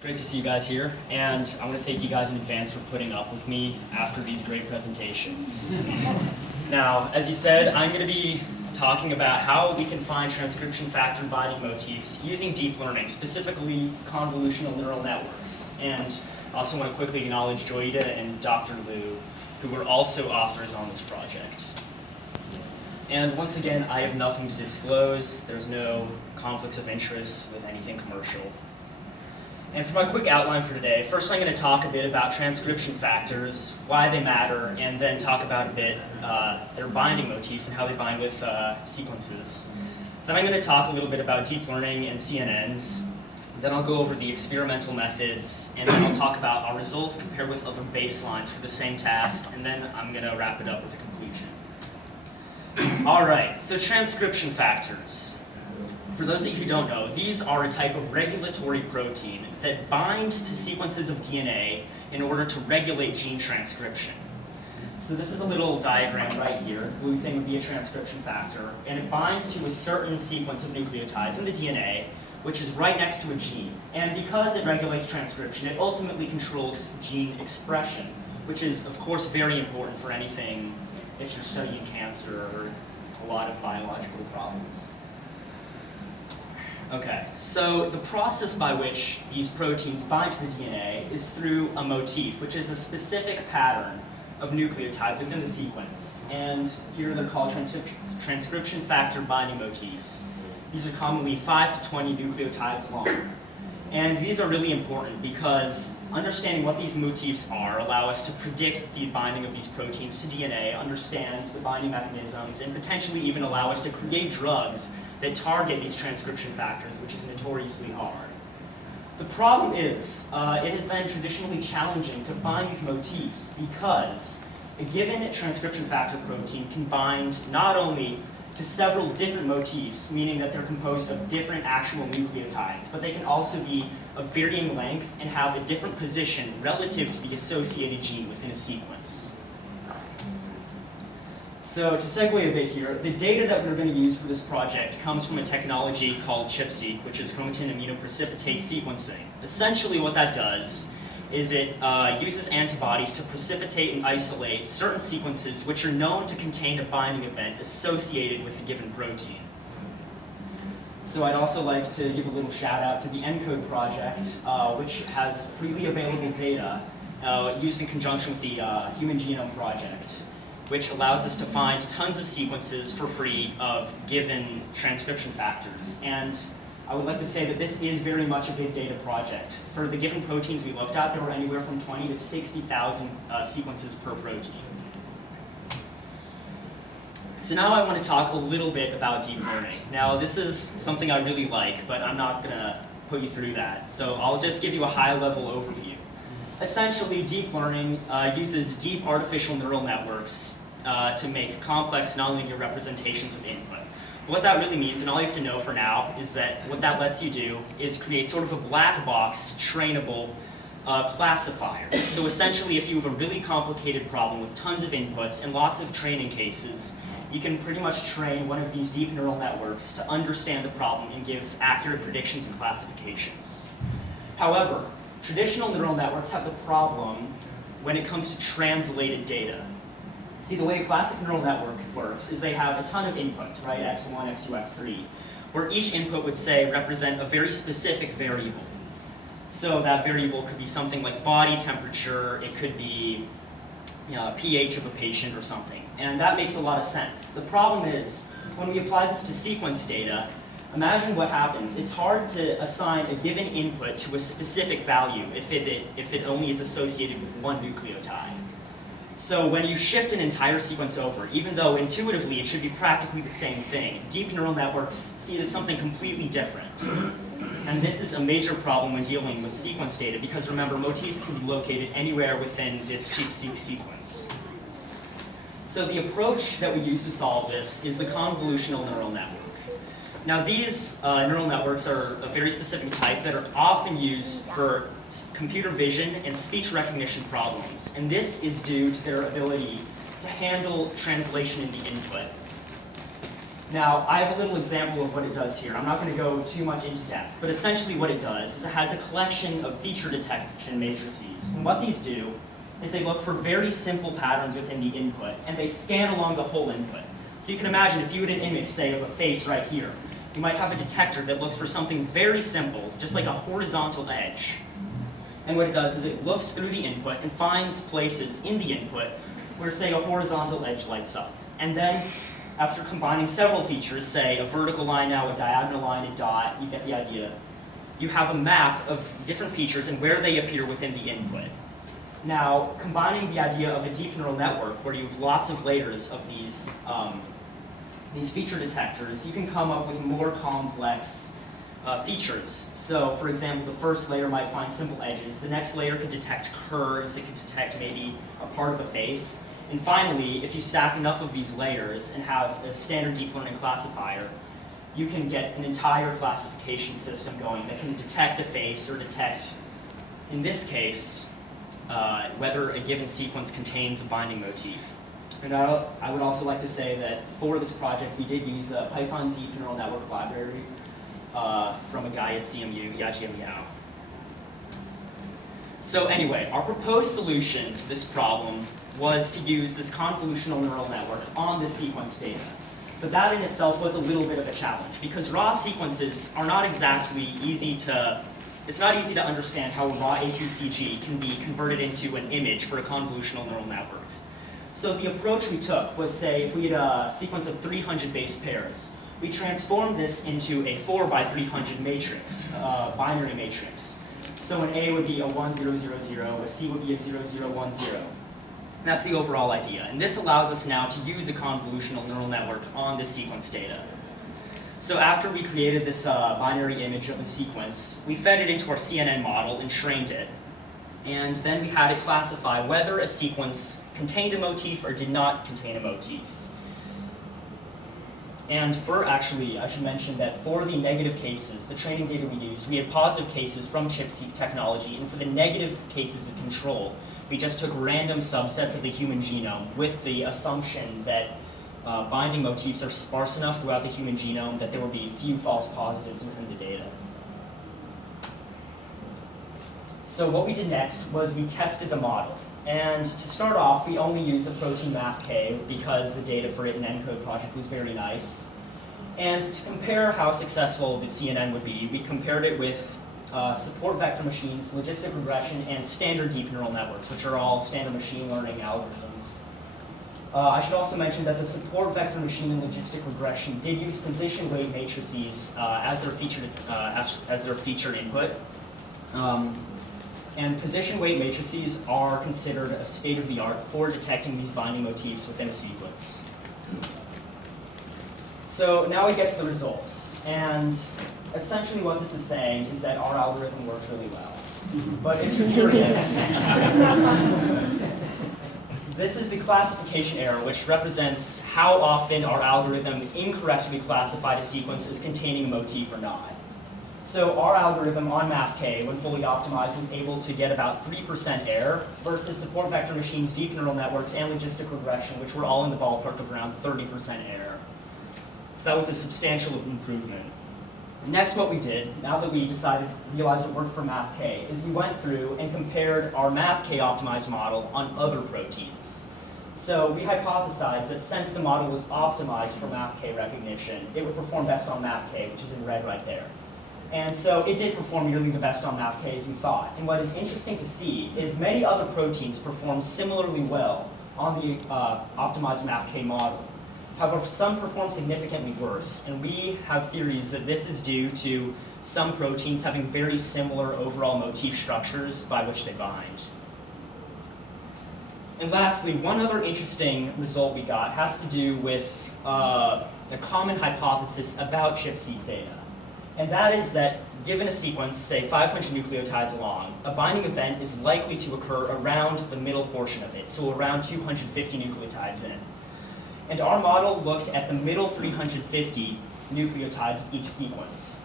Great to see you guys here, and I want to thank you guys in advance for putting up with me after these great presentations. Now, as you said, I'm going to be talking about how we can find transcription factor binding motifs using deep learning, specifically convolutional neural networks. And I also want to quickly acknowledge Joyita and Dr. Liu, who were also authors on this project. And once again, I have nothing to disclose. There's no conflicts of interest with anything commercial. And for my quick outline for today, first I'm going to talk a bit about transcription factors, why they matter, and then talk about a bit their binding motifs and how they bind with sequences. Then I'm going to talk a little bit about deep learning and CNNs. Then I'll go over the experimental methods, and then I'll talk about our results compared with other baselines for the same task, and then I'm going to wrap it up with a conclusion. All right, so transcription factors. For those of you who don't know, these are a type of regulatory protein that bind to sequences of DNA in order to regulate gene transcription. So this is a little diagram right here. Blue thing would be a transcription factor, and it binds to a certain sequence of nucleotides in the DNA, which is right next to a gene. And because it regulates transcription, it ultimately controls gene expression, which is, of course, very important for anything if you're studying cancer or a lot of biological problems. Okay, so the process by which these proteins bind to the DNA is through a motif, which is a specific pattern of nucleotides within the sequence. And here they're called transcription factor binding motifs. These are commonly 5 to 20 nucleotides long. And these are really important because understanding what these motifs are allow us to predict the binding of these proteins to DNA, understand the binding mechanisms, and potentially even allow us to create drugs that target these transcription factors, which is notoriously hard. The problem is, it has been traditionally challenging to find these motifs because a given transcription factor protein can bind not only to several different motifs, meaning that they're composed of different actual nucleotides, but they can also be of varying length and have a different position relative to the associated gene within a sequence. So to segue a bit here, the data that we're going to use for this project comes from a technology called ChIP-seq, which is chromatin immunoprecipitate sequencing. Essentially what that does is it uses antibodies to precipitate and isolate certain sequences which are known to contain a binding event associated with a given protein. So I'd also like to give a little shout out to the ENCODE project, which has freely available data used in conjunction with the Human Genome Project, which allows us to find tons of sequences for free of given transcription factors. And I would like to say that this is very much a big data project. For the given proteins we looked at, there were anywhere from 20 to 60,000 sequences per protein. So now I want to talk a little bit about deep learning. Now this is something I really like, but I'm not going to put you through that. So I'll just give you a high-level overview. Essentially, deep learning uses deep artificial neural networks to make complex nonlinear representations of input. What that really means, and all you have to know for now, is that what that lets you do is create sort of a black box trainable classifier. So essentially, if you have a really complicated problem with tons of inputs and lots of training cases, you can pretty much train one of these deep neural networks to understand the problem and give accurate predictions and classifications. However, traditional neural networks have the problem when it comes to translated data. See, the way a classic neural network works is they have a ton of inputs, right? X1, X2, X3, where each input would say represent a very specific variable. So that variable could be something like body temperature, it could be pH of a patient or something. And that makes a lot of sense. The problem is, when we apply this to sequence data, imagine what happens. It's hard to assign a given input to a specific value if it only is associated with one nucleotide. So when you shift an entire sequence over, even though intuitively it should be practically the same thing, deep neural networks see it as something completely different. And this is a major problem when dealing with sequence data because remember, motifs can be located anywhere within this ChIP-seq sequence. So the approach that we use to solve this is the convolutional neural network. Now these neural networks are a very specific type that are often used for computer vision and speech recognition problems. And this is due to their ability to handle translation in the input. Now, I have a little example of what it does here. I'm not going to go too much into depth, but essentially what it does is it has a collection of feature detection matrices. And what these do is they look for very simple patterns within the input, and they scan along the whole input. So you can imagine if you had an image, say, of a face right here, you might have a detector that looks for something very simple, just like a horizontal edge. And what it does is it looks through the input and finds places in the input where, say, a horizontal edge lights up. And then, after combining several features, say a vertical line now, a diagonal line, a dot, you get the idea, you have a map of different features and where they appear within the input. Now, combining the idea of a deep neural network, where you have lots of layers of these feature detectors, you can come up with more complex features. So, for example, the first layer might find simple edges. The next layer could detect curves. It could detect maybe a part of a face. And finally, if you stack enough of these layers and have a standard deep learning classifier, you can get an entire classification system going that can detect a face or detect, in this case, whether a given sequence contains a binding motif. And I would also like to say that for this project, we did use the Python Deep Neural Network library from a guy at CMU, Yajie Miao. So anyway, our proposed solution to this problem was to use this convolutional neural network on the sequence data. But that in itself was a little bit of a challenge, because raw sequences are not exactly easy to, it's not easy to understand how a raw ATCG can be converted into an image for a convolutional neural network. So the approach we took was, say, if we had a sequence of 300 base pairs, we transformed this into a 4 by 300 matrix, binary matrix. So an A would be a 1000, a C would be a 0010. That's the overall idea. And this allows us now to use a convolutional neural network on this sequence data. So after we created this binary image of the sequence, we fed it into our CNN model and trained it. And then we had it classify whether a sequence contained a motif or did not contain a motif. And actually, I should mention that for the negative cases, the training data we used, we had positive cases from ChIP-seq technology, and for the negative cases of control, we just took random subsets of the human genome with the assumption that binding motifs are sparse enough throughout the human genome that there will be few false positives within the data. So what we did next was we tested the model. And to start off, we only used the protein MAFK because the data for it in ENCODE project was very nice. And to compare how successful the CNN would be, we compared it with support vector machines, logistic regression, and standard deep neural networks, which are all standard machine learning algorithms. I should also mention that the support vector machine and logistic regression did use position weight matrices as their feature input. And position weight matrices are considered a state-of-the-art for detecting these binding motifs within a sequence. So now we get to the results. And essentially what this is saying is that our algorithm works really well. But if you're curious, this is the classification error, which represents how often our algorithm incorrectly classified a sequence as containing a motif or not. So our algorithm on MAFK, when fully optimized, was able to get about 3% error versus support vector machines, deep neural networks, and logistic regression, which were all in the ballpark of around 30% error. So that was a substantial improvement. Next, what we did, now that we realized it worked for MAFK, is we went through and compared our MAFK optimized model on other proteins. So we hypothesized that since the model was optimized for MAFK recognition, it would perform best on MAFK, which is in red right there. And so it did perform nearly the best on MAFK as we thought. And what is interesting to see is many other proteins perform similarly well on the optimized MAFK model. However, some perform significantly worse, and we have theories that this is due to some proteins having very similar overall motif structures by which they bind. And lastly, one other interesting result we got has to do with a common hypothesis about ChIP-seq data. And that is that given a sequence, say 500 nucleotides long, a binding event is likely to occur around the middle portion of it, so around 250 nucleotides in. And our model looked at the middle 350 nucleotides of each sequence.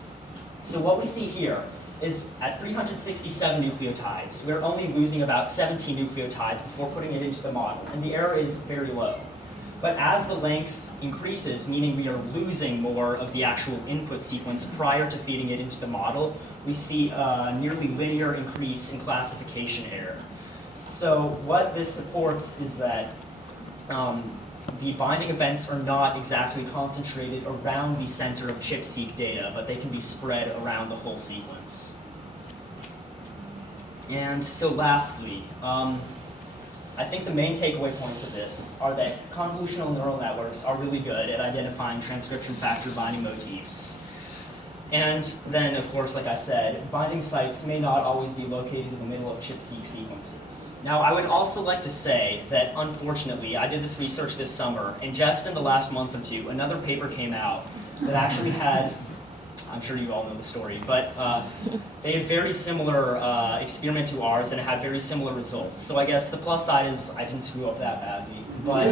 So what we see here is at 367 nucleotides, we're only losing about 17 nucleotides before putting it into the model, and the error is very low. But as the length increases, meaning we are losing more of the actual input sequence prior to feeding it into the model, we see a nearly linear increase in classification error. So what this supports is that the binding events are not exactly concentrated around the center of ChIP-seq data, but they can be spread around the whole sequence. And so lastly, I think the main takeaway points of this are that convolutional neural networks are really good at identifying transcription factor binding motifs. And then, of course, like I said, binding sites may not always be located in the middle of ChIP-seq sequences. Now, I would also like to say that, unfortunately, I did this research this summer, and just in the last month or two, another paper came out that actually had, I'm sure you all know the story, but they had very similar experiment to ours, and it had very similar results. So I guess the plus side is I didn't screw up that badly. But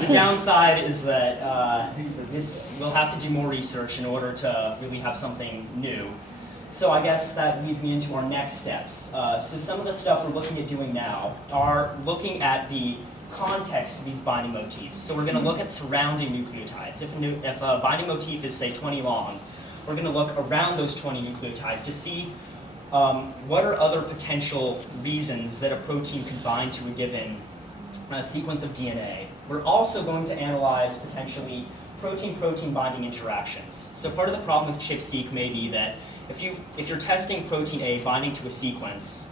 the downside is that we'll have to do more research in order to really have something new. So I guess that leads me into our next steps. So some of the stuff we're looking at doing now are looking at the context of these binding motifs. So we're going to look at surrounding nucleotides. If a binding motif is, say, 20 long, we're going to look around those 20 nucleotides to see what are other potential reasons that a protein could bind to a given sequence of DNA. We're also going to analyze potentially protein-protein binding interactions. So part of the problem with ChIP-seq may be that if you're testing protein A binding to a sequence,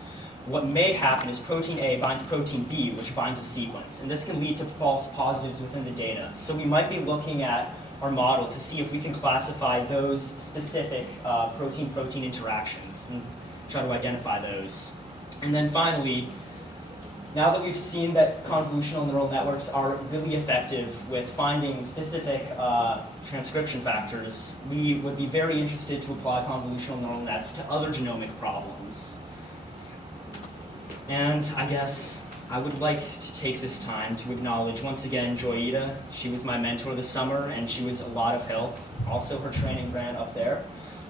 what may happen is protein A binds protein B, which binds a sequence, and this can lead to false positives within the data. So we might be looking at our model to see if we can classify those specific protein-protein interactions and try to identify those. And then finally, now that we've seen that convolutional neural networks are really effective with finding specific transcription factors, we would be very interested to apply convolutional neural nets to other genomic problems. And I guess I would like to take this time to acknowledge once again Joyita. She was my mentor this summer, and she was a lot of help. Also, her training ran up there.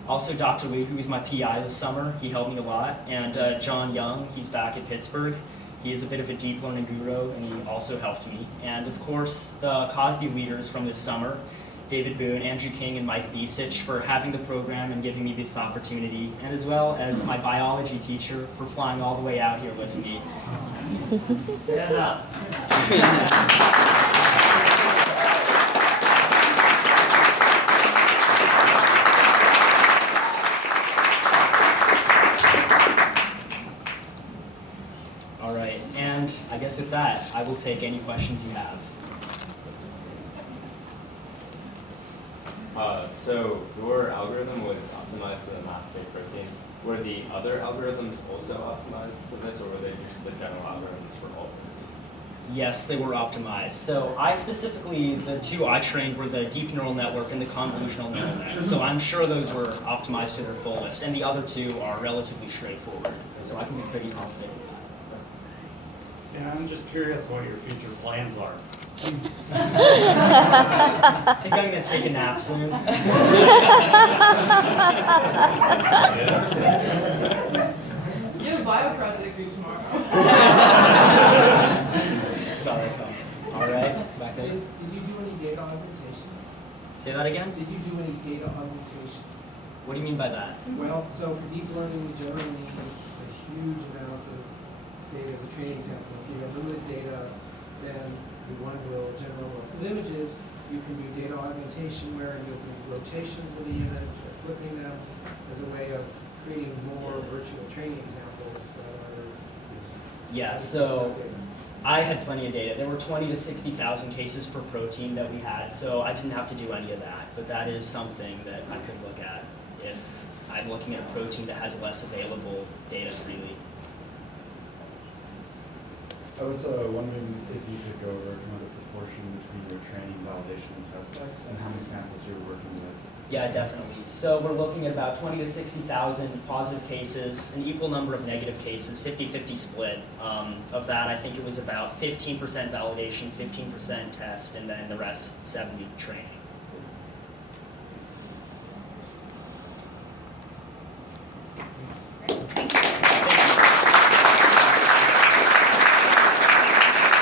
Also, Dr. Liu, who was my PI this summer, he helped me a lot. And John Young, he's back at Pittsburgh. He is a bit of a deep learning guru, and he also helped me. And of course, the Cosby leaders from this summer, David Boone, Andrew King, and Mike Bisich for having the program and giving me this opportunity, and as well as my biology teacher for flying all the way out here with me. Stand up. All right, and I guess with that, I will take any questions you have. So your algorithm was optimized to the map-based protein. Were the other algorithms also optimized to this, or were they just the general algorithms for all proteins? Yes, they were optimized. So I specifically, the two I trained were the deep neural network and the convolutional neural net. So I'm sure those were optimized to their fullest, and the other two are relatively straightforward. So I can be pretty confident with that. Yeah, I'm just curious what your future plans are. I think I'm going to take a nap soon. You have a bio project due tomorrow. Sorry, all right, back there. Did you do any data augmentation? Say that again? Did you do any data augmentation? What do you mean by that? Well, so for deep learning, we generally need a huge amount of data as a training sample. If you have limited data, then you want to build general local images. You can do data augmentation where you'll do rotations of the image, or flipping them as a way of creating more virtual training examples that are Yeah, so I had plenty of data. There were 20 to 60,000 cases per protein that we had, so I didn't have to do any of that. But that is something that I could look at if I'm looking at a protein that has less available data freely. I was wondering if you could go over kind of the proportion between your training, validation, and test sets, and how many samples you're working with. Yeah, definitely. So we're looking at about 20 to 60,000 positive cases, an equal number of negative cases, 50-50 split. Of that, I think it was about 15% validation, 15% test, and then the rest 70 training.